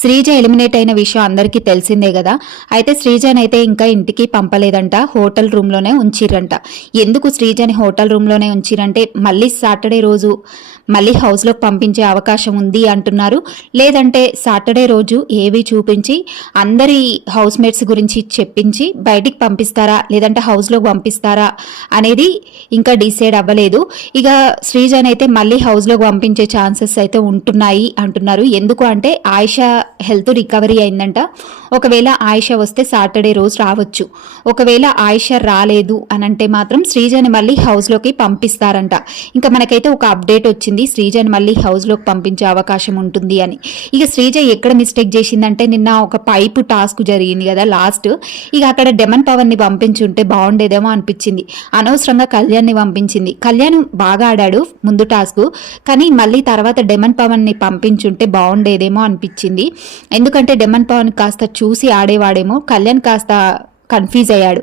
Sreeja eliminate అయిన విషయం అందరికీ తెలిసిందే కదా. అయితే శ్రీజనైతే ఇంకా ఇంటికి పంపలేదంట, హోటల్ రూమ్లోనే ఉంచిరంట. ఎందుకు శ్రీజని హోటల్ రూమ్లోనే ఉంచిరంటే మళ్ళీ సాటర్డే రోజు మళ్ళీ హౌస్లోకి పంపించే అవకాశం ఉంది అంటున్నారు. లేదంటే సాటర్డే రోజు ఏవి చూపించి అందరి హౌస్ మేట్స్ గురించి చెప్పించి బయటికి పంపిస్తారా, లేదంటే హౌస్లోకి పంపిస్తారా అనేది ఇంకా డిసైడ్ అవ్వలేదు. ఇక శ్రీజన్ అయితే మళ్ళీ హౌస్లోకి పంపించే ఛాన్సెస్ అయితే ఉంటున్నాయి అంటున్నారు. ఎందుకు అంటే ఆయిషా హెల్త్ రికవరీ అయిందంట. ఒకవేళ ఆయిషా వస్తే సాటర్డే రోజు రావచ్చు. ఒకవేళ ఆయిషా రాలేదు అని అంటే మాత్రం శ్రీజని మళ్ళీ హౌస్లోకి పంపిస్తారంట. ఇంకా మనకైతే ఒక అప్డేట్ వచ్చింది, శ్రీజని మళ్ళీ హౌస్లోకి పంపించే అవకాశం ఉంటుంది అని. ఇక శ్రీజ ఎక్కడ మిస్టేక్ చేసిందంటే నిన్న ఒక పైపు టాస్క్ జరిగింది కదా లాస్ట్, ఇక అక్కడ డెమన్ పవన్ని పంపించుంటే బాగుండేదేమో అనిపించింది. అనవసరంగా కళ్యాణ్ని పంపించింది. కళ్యాణ్ బాగా ఆడాడు ముందు టాస్క్, కానీ మళ్ళీ తర్వాత డెమన్ పవన్ని పంపించుంటే బాగుండేదేమో అనిపించింది. ఎందుకంటే డెమన్ పవన్ కాస్త చూసి ఆడేవాడేమో, కళ్యాణ్ కాస్త కన్ఫ్యూజ్ అయ్యాడు.